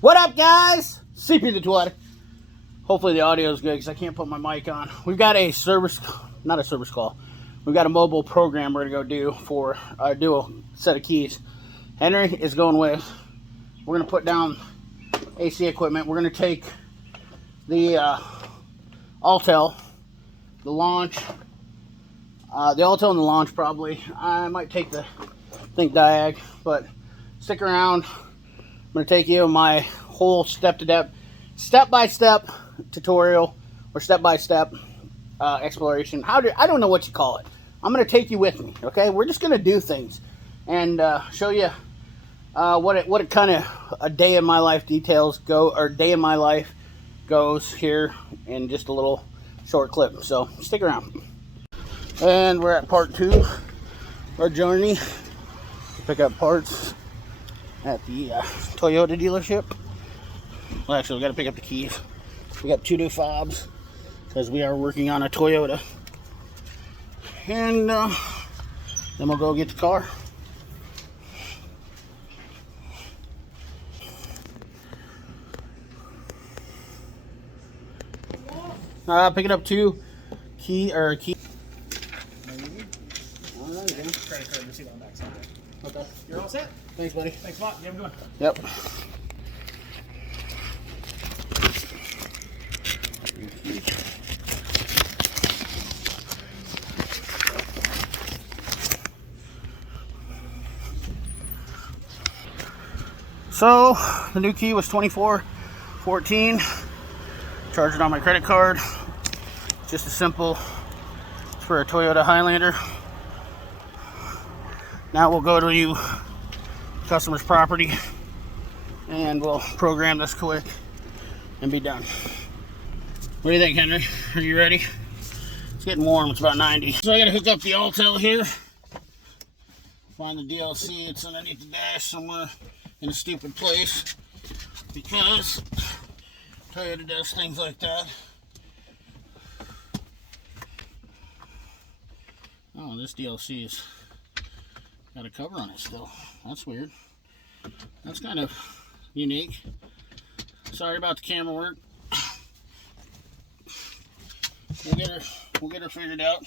What up, guys? CP the Twitter. Hopefully the audio is good because I can't put my mic on. We've got a service, not a service call. We've got a mobile program we're going to go do for our dual set of keys. Henry is going with. We're going to put down AC equipment. We're going to take the AUTEL, the launch, the AUTEL and the launch probably. I might take the diag, but stick around. I'm going to take you my whole step-by-step tutorial or step-by-step exploration. I don't know what you call it. I'm going to take you with me, okay? We're just going to do things and show you what kind of a day in my life details go, or day in my life goes here in just a little short clip. So stick around. And we're at part 2 of our journey to pick up parts at the Toyota dealership. Well, actually, we got to pick up the keys. We got 2 new fobs because we are working on a Toyota. And then we'll go get the car. Picking up 2 key. Maybe. All right, again. Credit card receipt on the back side. Okay. You're all set? Thanks, buddy. Thanks a lot. You have a good one. Yep. So the new key was $24.14. Charged it on my credit card. Just a simple. It's for a Toyota Highlander. Now we'll go to you customer's property and we'll program this quick and be done. What do you think, Henry? Are you ready? It's getting warm. It's about 90. So I gotta hook up the AUTEL here. Find the DLC. It's underneath the dash somewhere in a stupid place because Toyota does things like that. Oh, this DLC is got a cover on it still. That's weird. That's kind of unique. Sorry about the camera work. We'll get her figured out.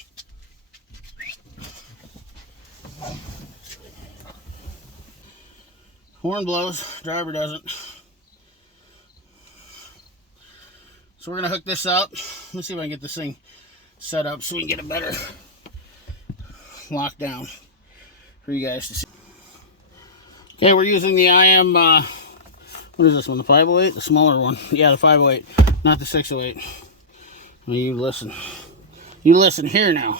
Horn blows, driver doesn't. So we're gonna hook this up. Let me see if I can get this thing set up so we can get a better lockdown for you guys to see. Okay, we're using the IM, what is this one, the 508? The smaller one. Yeah, the 508, not the 608. Well, you listen. You listen here now.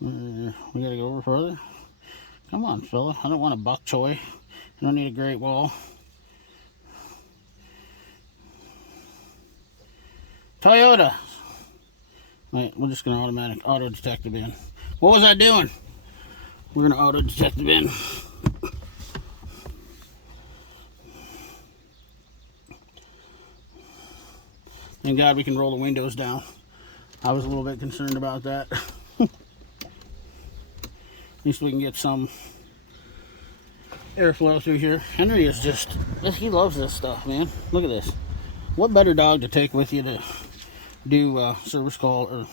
We gotta go over further. Come on, fella. I don't want a bok choy. I don't need a Great Wall. Toyota. Wait, we're just gonna automatic auto detective in. What was I doing? We're gonna auto detective in. Thank God we can roll the windows down. I was a little bit concerned about that. At least we can get some airflow through here. Henry is just, he loves this stuff, man. Look at this. What better dog to take with you to do service calls,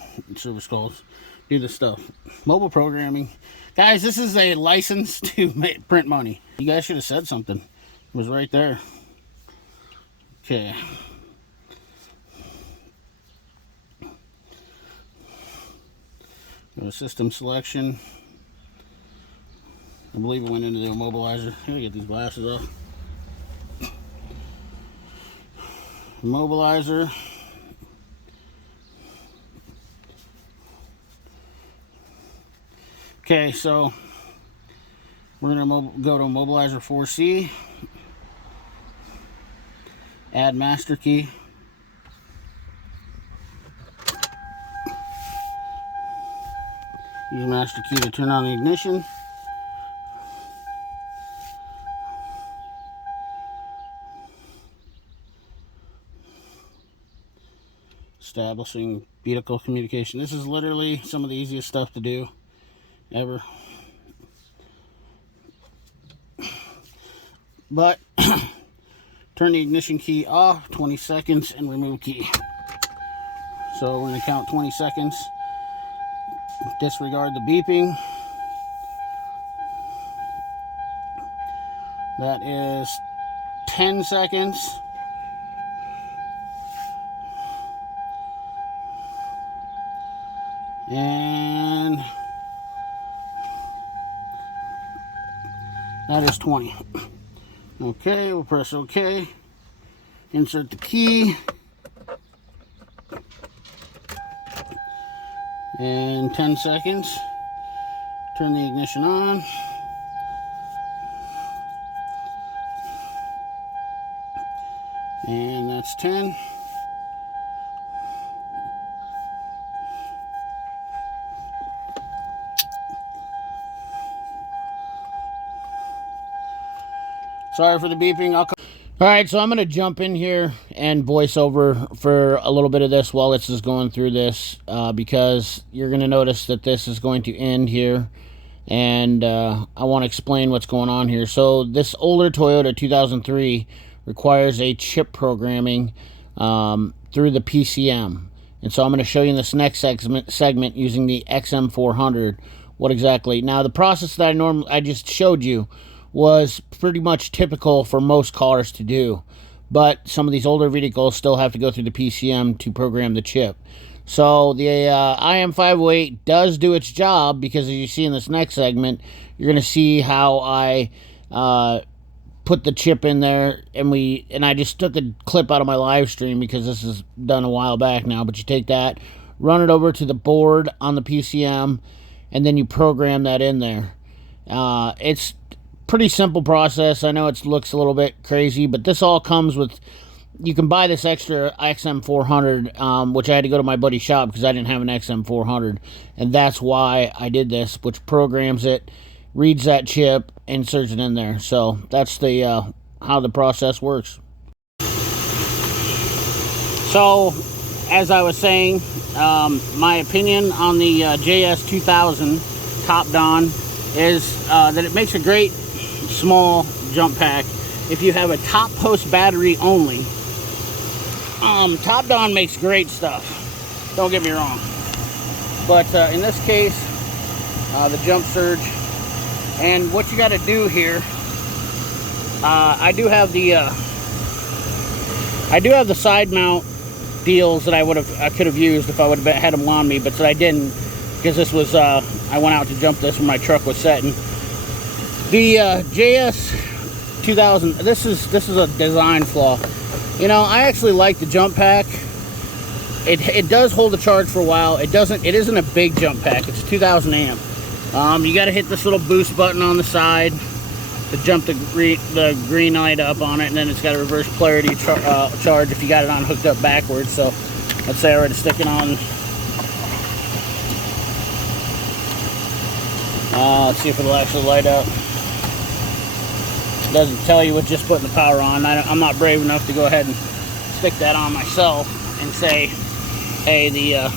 do this stuff. Mobile programming. Guys, this is a license to print money. You guys should have said something. It was right there. Okay. Go to system selection. I believe it went into the immobilizer. I gotta get these glasses off. Immobilizer. Okay, so we're gonna go to immobilizer 4C. Add master key. Use master key to turn on the ignition. Establishing vehicle communication. This is literally some of the easiest stuff to do ever. But Turn the ignition key off, 20 seconds, and remove key. So we're going to count 20 seconds. Disregard the beeping. That is 10 seconds. And that is 20. Okay, we'll press OK. Insert the key. And 10 seconds. Turn the ignition on. And that's 10. Sorry for the beeping. All right, so I'm going to jump in here and voice over for a little bit of this while this is going through this, because you're going to notice that this is going to end here, and I want to explain what's going on here. So this older Toyota 2003 requires a chip programming through the PCM, and so I'm going to show you in this next segment using the XM400 what exactly. Now the process that I just showed you was pretty much typical for most cars to do, but some of these older vehicles still have to go through the PCM to program the chip. So the IM508 does do its job, because as you see in this next segment, you're going to see how I put the chip in there, and I just took a clip out of my live stream because this is done a while back now. But you take that, run it over to the board on the PCM, and then you program that in there. It's pretty simple process. I know it looks a little bit crazy, but this all comes with, you can buy this extra XM400, which I had to go to my buddy's shop because I didn't have an XM400, and that's why I did this, which programs it, reads that chip, inserts it in there. So that's the how the process works. So as I was saying, my opinion on the JS2000 TOPDON is that it makes a great small jump pack if you have a top post battery only. TOPDON makes great stuff, don't get me wrong, but in this case, the jump surge, and what you got to do here, I do have the side mount deals that I could have used if I would have had them on me, but I didn't, because this was I went out to jump this when my truck was setting. The JS2000, this is a design flaw. You know, I actually like the jump pack. It does hold the charge for a while. It isn't a big jump pack. It's 2,000 amp. You got to hit this little boost button on the side to jump the green light up on it, and then it's got a reverse polarity charge if you got it on hooked up backwards. So let's say I were to stick it on. Let's see if it'll actually light up. It doesn't tell you with just putting the power on. I'm not brave enough to go ahead and stick that on myself and say, hey, the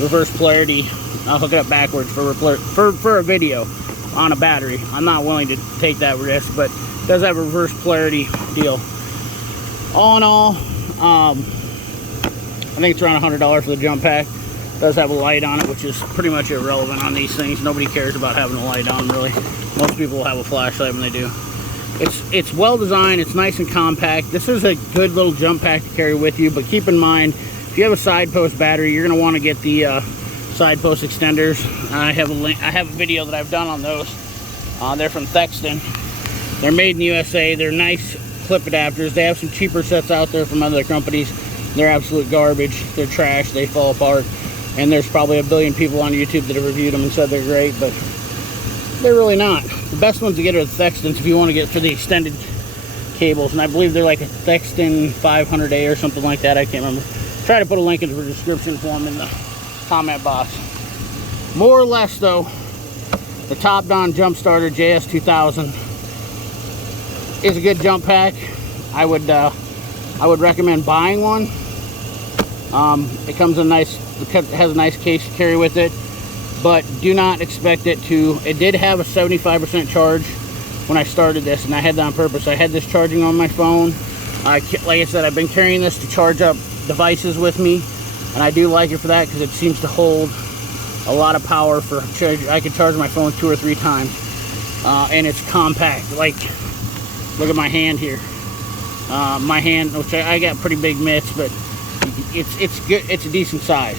reverse polarity, I'll hook it up backwards for a video on a battery. I'm not willing to take that risk, but it does have a reverse polarity deal. All in all, I think it's around $100 for the jump pack. It does have a light on it, which is pretty much irrelevant on these things. Nobody cares about having a light on, really. Most people will have a flashlight when they do. It's well designed. It's nice and compact. This is a good little jump pack to carry with you, but keep in mind, if you have a side post battery, you're going to want to get the side post extenders. I have a video that I've done on those. They're from Thexton. They're made in the USA. They're nice clip adapters. They have some cheaper sets out there from other companies. They're absolute garbage. They're trash. They fall apart. And there's probably a billion people on YouTube that have reviewed them and said they're great, but they're really not. The best ones to get are the Thextons if you want to get for the extended cables, and I believe they're like a Thexton 500A or something like that. I can't remember. Try to put a link into the description for them in the comment box. More or less, though, the TOPDON Jump Starter JS2000 is a good jump pack. I would recommend buying one. It comes in it has a nice case to carry with it, but do not expect it to. It did have a 75% charge when I started this, and I had that on purpose. I had this charging on my phone, Like I said, I've been carrying this to charge up devices with me, and I do like it for that because it seems to hold a lot of power for charge. I can charge my phone 2 or 3 times, and it's compact. Like, look at my hand here. My hand, which I got pretty big mitts, but it's good. It's a decent size.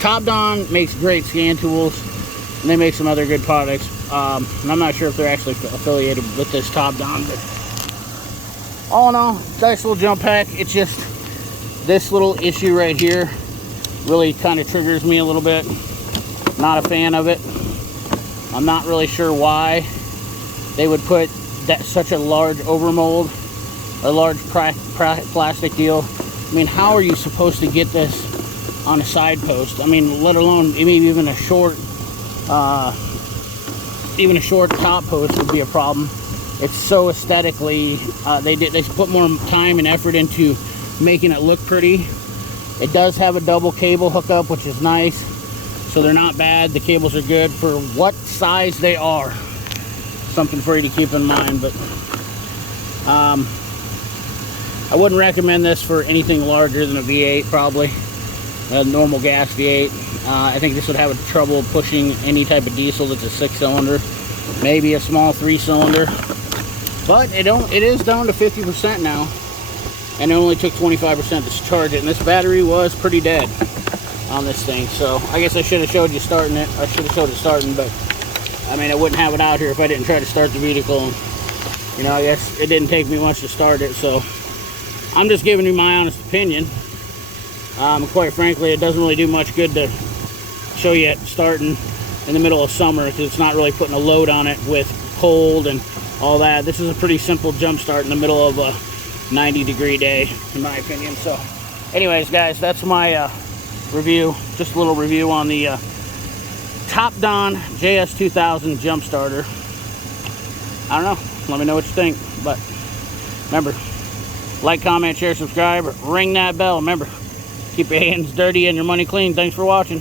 TOPDON makes great scan tools, and they make some other good products. And I'm not sure if they're actually affiliated with this TOPDON, but all in all, nice little jump pack. It's just this little issue right here really kind of triggers me a little bit. Not a fan of it. I'm not really sure why they would put that such a large overmold, a large plastic deal. I mean, how are you supposed to get this on a side post? I mean, let alone maybe even a short top post would be a problem. It's so aesthetically, they put more time and effort into making it look pretty. It does have a double cable hookup, which is nice, so they're not bad. The cables are good for what size they are. Something for you to keep in mind. But I wouldn't recommend this for anything larger than a V8, probably a normal gas V8. I think this would have trouble pushing any type of diesel that's a 6-cylinder, maybe a small 3-cylinder. But it is down to 50% now, and it only took 25% to charge it. And this battery was pretty dead on this thing, so I guess I should have showed you starting it. I should have showed it starting, but I mean, I wouldn't have it out here if I didn't try to start the vehicle. And, you know, I guess it didn't take me much to start it, so I'm just giving you my honest opinion. Quite frankly, it doesn't really do much good to show you it starting in the middle of summer, because it's not really putting a load on it with cold and all that. This is a pretty simple jump start in the middle of a 90-degree day, in my opinion. So anyways, guys, that's my review. Just a little review on the TOPDON JS2000 jump starter. I don't know, let me know what you think. But remember, like, comment, share, subscribe, ring that bell. Remember, keep your hands dirty and your money clean. Thanks for watching.